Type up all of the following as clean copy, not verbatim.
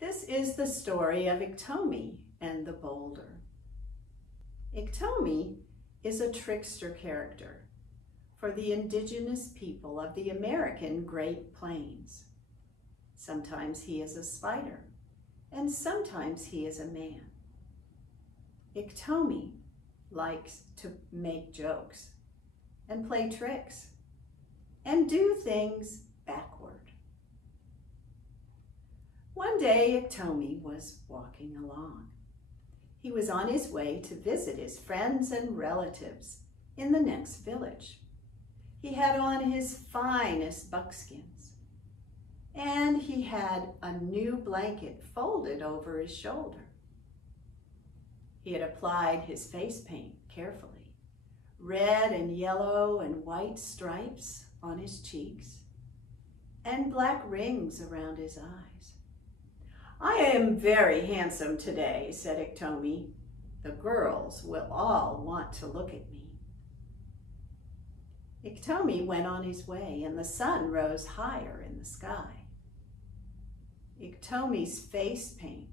This is the story of Iktomi and the boulder. Iktomi is a trickster character for the indigenous people of the American Great Plains. Sometimes he is a spider, and sometimes he is a man. Iktomi likes to make jokes and play tricks and do things backward. One day, Iktomi was walking along. He was on his way to visit his friends and relatives in the next village. He had on his finest buckskins, and he had a new blanket folded over his shoulder. He had applied his face paint carefully, red and yellow and white stripes on his cheeks, and black rings around his eyes. "I am very handsome today," said Iktomi. "The girls will all want to look at me." Iktomi went on his way, and the sun rose higher in the sky. Iktomi's face paint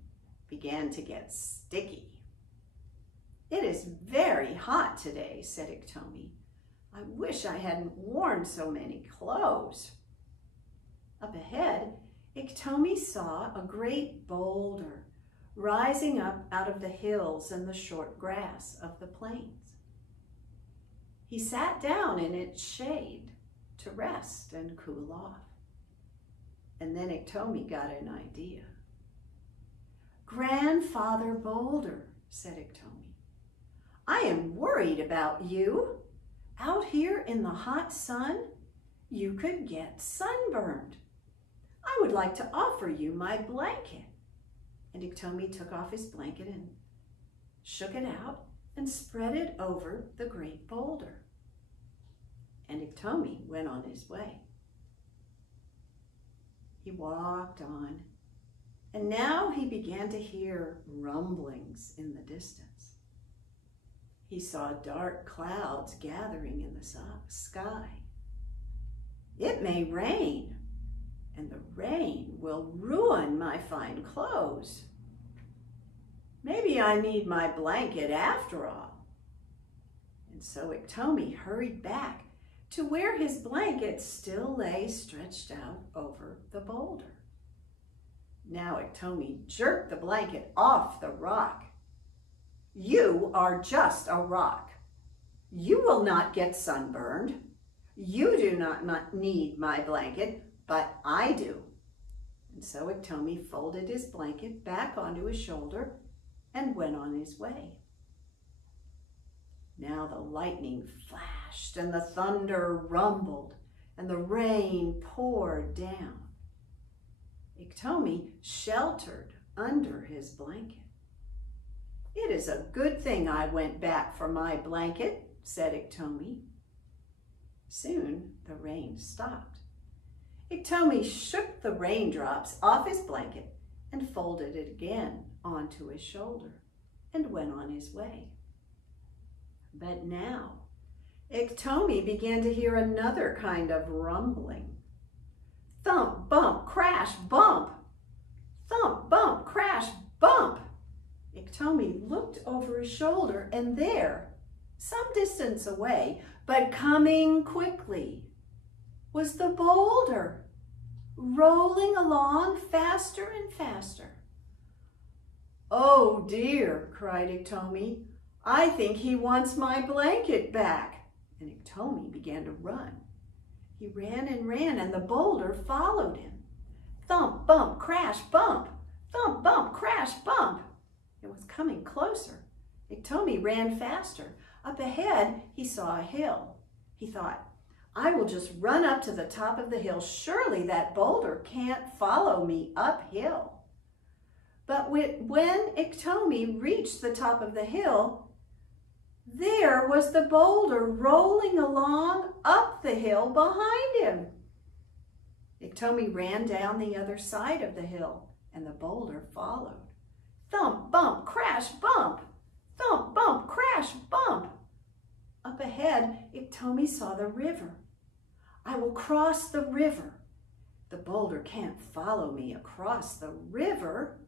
began to get sticky. "It is very hot today," said Iktomi. "I wish I hadn't worn so many clothes." Up ahead, Iktomi saw a great boulder rising up out of the hills and the short grass of the plains. He sat down in its shade to rest and cool off. And then Iktomi got an idea. "Grandfather Boulder," said Iktomi, "I am worried about you. Out here in the hot sun, you could get sunburned. I would like to offer you my blanket." And Iktomi took off his blanket and shook it out and spread it over the great boulder. And Iktomi went on his way. He walked on, and now he began to hear rumblings in the distance. He saw dark clouds gathering in the sky. "It may rain, and the rain will ruin my fine clothes. Maybe I need my blanket after all." And so Iktomi hurried back to where his blanket still lay stretched out over the boulder. Now Iktomi jerked the blanket off the rock. "You are just a rock. You will not get sunburned. You do not need my blanket, but I do." And so Iktomi folded his blanket back onto his shoulder and went on his way. Now the lightning flashed and the thunder rumbled and the rain poured down. Iktomi sheltered under his blanket. "It is a good thing I went back for my blanket," said Iktomi. Soon the rain stopped. Iktomi shook the raindrops off his blanket and folded it again onto his shoulder and went on his way. But now Iktomi began to hear another kind of rumbling. Thump, bump, crash, bump. Thump, bump, crash, bump. Iktomi looked over his shoulder, and there, some distance away, but coming quickly, was the boulder, rolling along faster and faster. "Oh dear," cried Iktomi, "I think he wants my blanket back." And Iktomi began to run. He ran and ran, and the boulder followed him. Thump, bump, crash, bump. Thump, bump, crash, bump. It was coming closer. Iktomi ran faster. Up ahead, he saw a hill. He thought, "I will just run up to the top of the hill. Surely that boulder can't follow me uphill." But when Iktomi reached the top of the hill, there was the boulder rolling along up the hill behind him. Iktomi ran down the other side of the hill, and the boulder followed. Thump, bump, crash, bump. Thump, bump, crash, bump. Up ahead, Iktomi saw the river. "I will cross the river," The boulder can't follow me across the river.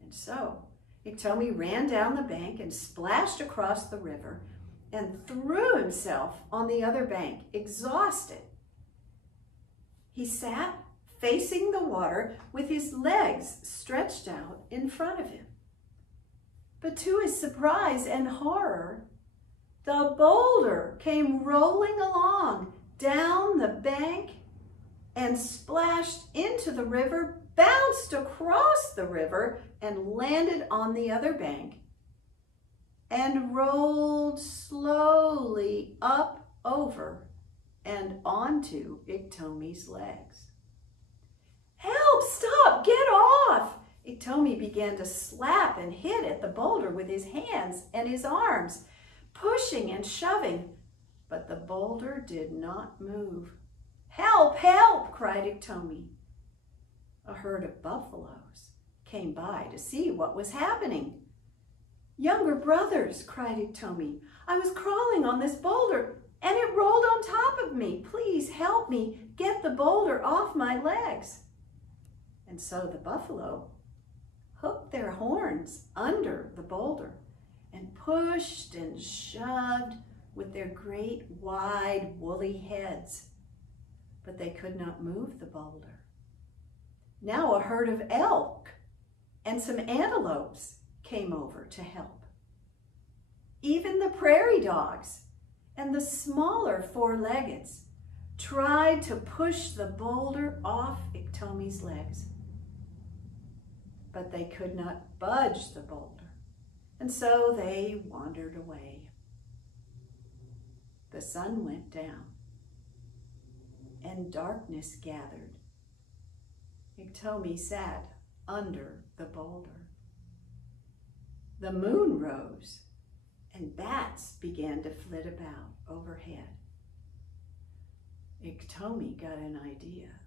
And so Iktomi ran down the bank and splashed across the river and threw himself on the other bank, exhausted. He sat facing the water with his legs stretched out in front of him. But to his surprise and horror, the boulder came rolling along down the bank and splashed into the river, bounced across the river, and landed on the other bank, and rolled slowly up over and onto Iktomi's legs. "Help! Stop! Get off!" Iktomi began to slap and hit at the boulder with his hands and his arms, pushing and shoving, but the boulder did not move. "Help! Help!" cried Iktomi. A herd of buffaloes came by to see what was happening. "Younger brothers," cried Iktomi, "I was crawling on this boulder and it rolled on top of me. Please help me get the boulder off my legs." And so the buffalo hooked their horns under the boulder and pushed and shoved with their great wide woolly heads, but they could not move the boulder. Now a herd of elk and some antelopes came over to help. Even the prairie dogs and the smaller four-leggeds tried to push the boulder off Iktomi's legs, but they could not budge the boulder, and so they wandered away. The sun went down, and darkness gathered. Iktomi sat under the boulder. The moon rose, and bats began to flit about overhead. Iktomi got an idea.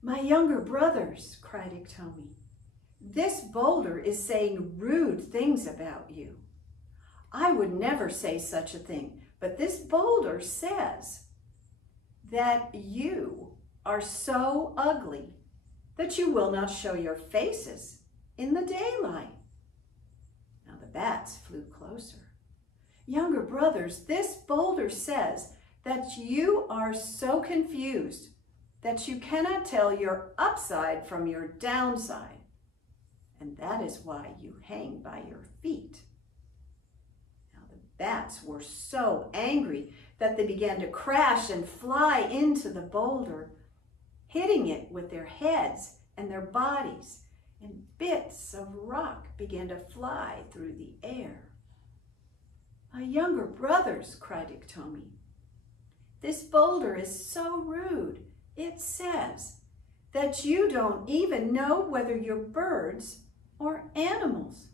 "My younger brothers," cried Iktomi, "this boulder is saying rude things about you. I would never say such a thing, but this boulder says that you are so ugly that you will not show your faces in the daylight." Now the bats flew closer. "Younger brothers, this boulder says that you are so confused that you cannot tell your upside from your downside, and that is why you hang by your feet." Now the bats were so angry that they began to crash and fly into the boulder, hitting it with their heads and their bodies, and bits of rock began to fly through the air. "My younger brothers," cried Iktomi, "this boulder is so rude. It says that you don't even know whether you're birds or animals.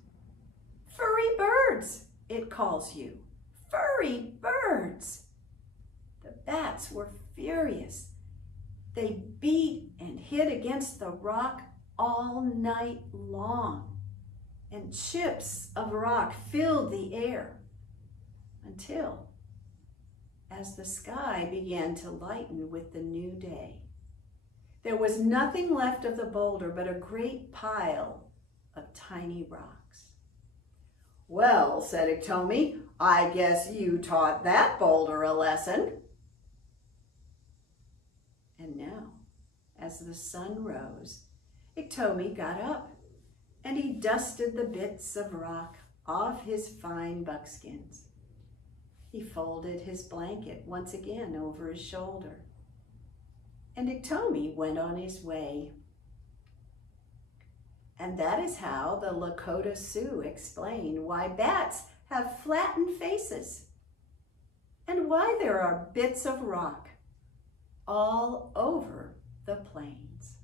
Furry birds, it calls you. Furry birds." The bats were furious. They beat and hit against the rock all night long, and chips of rock filled the air until, as the sky began to lighten with the new day, there was nothing left of the boulder but a great pile of tiny rocks. "Well," said Iktomi, "I guess you taught that boulder a lesson." And now, as the sun rose, Iktomi got up and he dusted the bits of rock off his fine buckskins. He folded his blanket once again over his shoulder, and Iktomi went on his way. And that is how the Lakota Sioux explain why bats have flattened faces and why there are bits of rock all over the plains.